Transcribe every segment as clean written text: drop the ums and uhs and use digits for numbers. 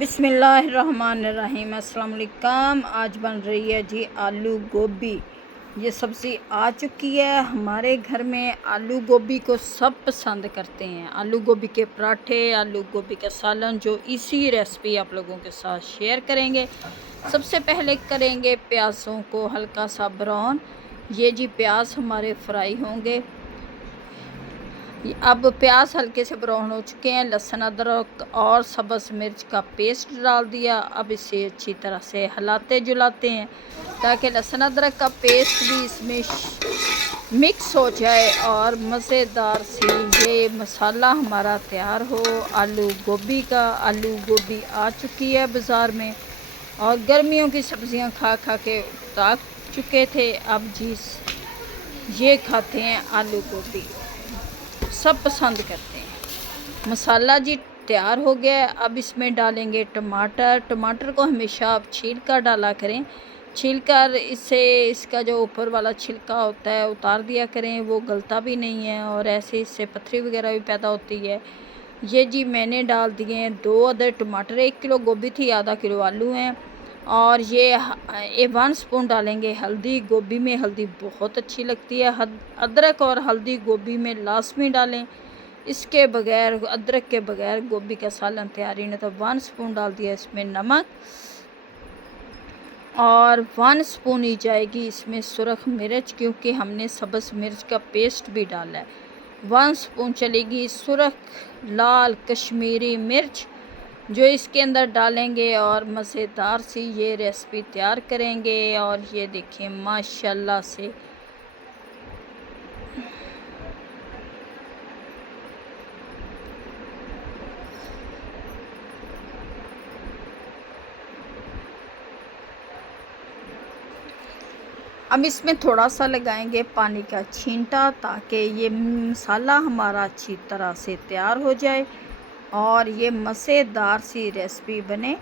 बिस्मिल्लाहिर्रहमानिर्रहीम। अस्सलाम वालेकुम। आज बन रही है जी आलू गोभी। ये सब्ज़ी आ चुकी है हमारे घर में। आलू गोभी को सब पसंद करते हैं। आलू गोभी के पराठे, आलू गोभी का सालन, जो इसी रेसिपी आप लोगों के साथ शेयर करेंगे। सबसे पहले करेंगे प्याज़ों को हल्का सा ब्राउन। ये जी प्याज हमारे फ्राई होंगे। अब प्याज हल्के से ब्राउन हो चुके हैं। लहसुन, अदरक और सब्ज़ मिर्च का पेस्ट डाल दिया। अब इसे अच्छी तरह से हिलाते जुलाते हैं ताकि लहसुन अदरक का पेस्ट भी इसमें मिक्स हो जाए और मज़ेदार सी ये मसाला हमारा तैयार हो आलू गोभी का। आलू गोभी आ चुकी है बाज़ार में और गर्मियों की सब्ज़ियां खा खा के उतार चुके थे। अब जी ये खाते हैं आलू गोभी, सब पसंद करते हैं। मसाला जी तैयार हो गया है। अब इसमें डालेंगे टमाटर। टमाटर को हमेशा आप छील कर डाला करें। छील कर इससे इसका जो ऊपर वाला छिलका होता है उतार दिया करें, वो गलता भी नहीं है और ऐसे इससे पथरी वगैरह भी पैदा होती है। ये जी मैंने डाल दिए हैं 2 अदर टमाटर। 1 किलो गोभी थी, आधा किलो आलू हैं। और ये 1 स्पून डालेंगे हल्दी। गोभी में हल्दी बहुत अच्छी लगती है। अदरक और हल्दी गोभी में लाजमी डालें। इसके बगैर, अदरक के बगैर गोभी का सालन तैयार ही नहीं। तो 1 स्पून डाल दिया इसमें नमक और 1 स्पून ही जाएगी इसमें सुरख मिर्च, क्योंकि हमने सब्ज़ मिर्च का पेस्ट भी डाला है। 1 स्पून चलेगी सुरख लाल कश्मीरी मिर्च, जो इसके अंदर डालेंगे और मज़ेदार सी ये रेसिपी तैयार करेंगे। और ये देखिए माशाल्लाह से अब इसमें थोड़ा सा लगाएंगे पानी का छींटा ताकि ये मसाला हमारा अच्छी तरह से तैयार हो जाए और ये मज़ेदार सी रेसिपी बने।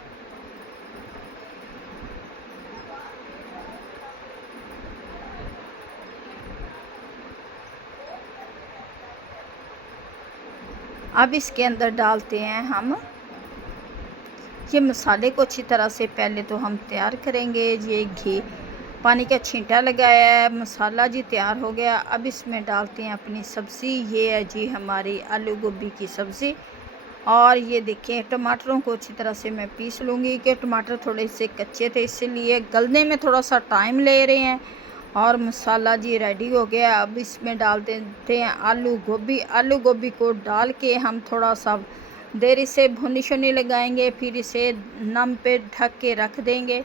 अब इसके अंदर डालते हैं हम ये मसाले को। अच्छी तरह से पहले तो हम तैयार करेंगे। ये घी पानी का छींटा लगाया है, मसाला जी तैयार हो गया। अब इसमें डालते हैं अपनी सब्ज़ी। ये है जी हमारी आलू गोभी की सब्ज़ी। और ये देखें टमाटरों को अच्छी तरह से मैं पीस लूँगी कि टमाटर थोड़े से कच्चे थे, इसलिए गलने में थोड़ा सा टाइम ले रहे हैं। और मसाला जी रेडी हो गया। अब इसमें डाल देते हैं आलू गोभी। आलू गोभी को डाल के हम थोड़ा सा देर इसे भुनी शुनी लगाएंगे, फिर इसे नम पे ढक के रख देंगे।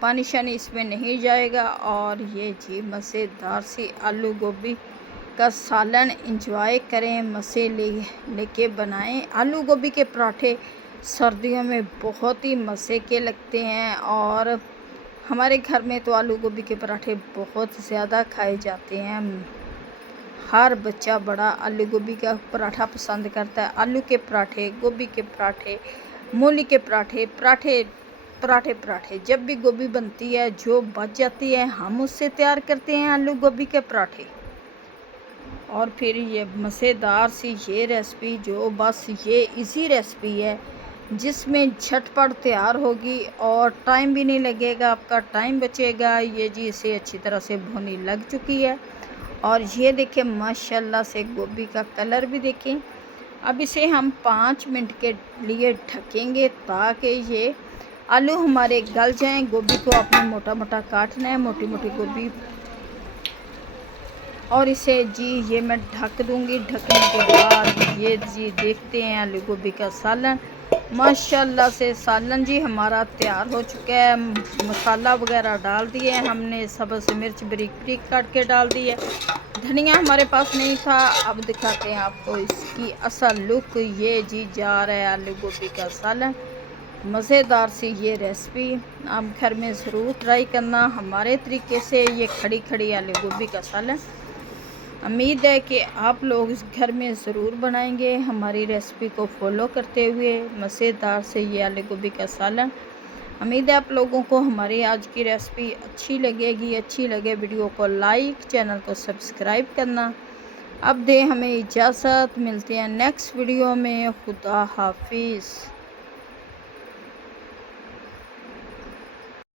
पानी शानी इसमें नहीं जाएगा। और ये जी मज़ेदार सी आलू गोभी का सालन इंजॉय करें, मज़े लेके बनाएं। आलू गोभी के पराठे सर्दियों में बहुत ही मज़े के लगते हैं और हमारे घर में तो आलू गोभी के पराठे बहुत ज़्यादा खाए जाते हैं। हर बच्चा बड़ा आलू गोभी का पराठा पसंद करता है। आलू के पराठे, गोभी के पराठे, मूली के पराठे, पराठे जब भी गोभी बनती है जो बच जाती है हम उससे तैयार करते हैं आलू गोभी के पराठे। और फिर ये मज़ेदार सी ये रेसिपी, जो बस ये इजी रेसिपी है जिसमें झटपट तैयार होगी और टाइम भी नहीं लगेगा, आपका टाइम बचेगा। ये जी इसे अच्छी तरह से भुनी लग चुकी है और ये देखें माशाल्लाह से गोभी का कलर भी देखें। अब इसे हम 5 मिनट के लिए ढकेंगे ताकि ये आलू हमारे गल जाएं। गोभी को आपने मोटा मोटा काटना है, मोटी मोटी गोभी। और इसे जी ये मैं ढक दूंगी। ढकने के बाद ये जी देखते हैं आलू गोभी का सालन। माशाल्लाह से सालन जी हमारा तैयार हो चुका है। मसाला वगैरह डाल दिए हमने, सब्ज़ मिर्च बारीक बारीक काट के डाल दी है। धनिया हमारे पास नहीं था। अब दिखाते हैं आपको इसकी असल लुक। ये जी जा रहा है आलू गोभी का सालन। मज़ेदार सी ये रेसिपी आप घर में ज़रूर ट्राई करना हमारे तरीके से। ये खड़ी खड़ी आलू गोभी का सालन, उम्मीद है कि आप लोग इस घर में ज़रूर बनाएंगे हमारी रेसिपी को फॉलो करते हुए। मज़ेदार से ये आलू गोभी का सालन। उम्मीद है आप लोगों को हमारी आज की रेसिपी अच्छी लगेगी। अच्छी लगे वीडियो को लाइक, चैनल को सब्सक्राइब करना। अब दे हमें इजाज़त, मिलते हैं नेक्स्ट वीडियो में। खुदा हाफिज़।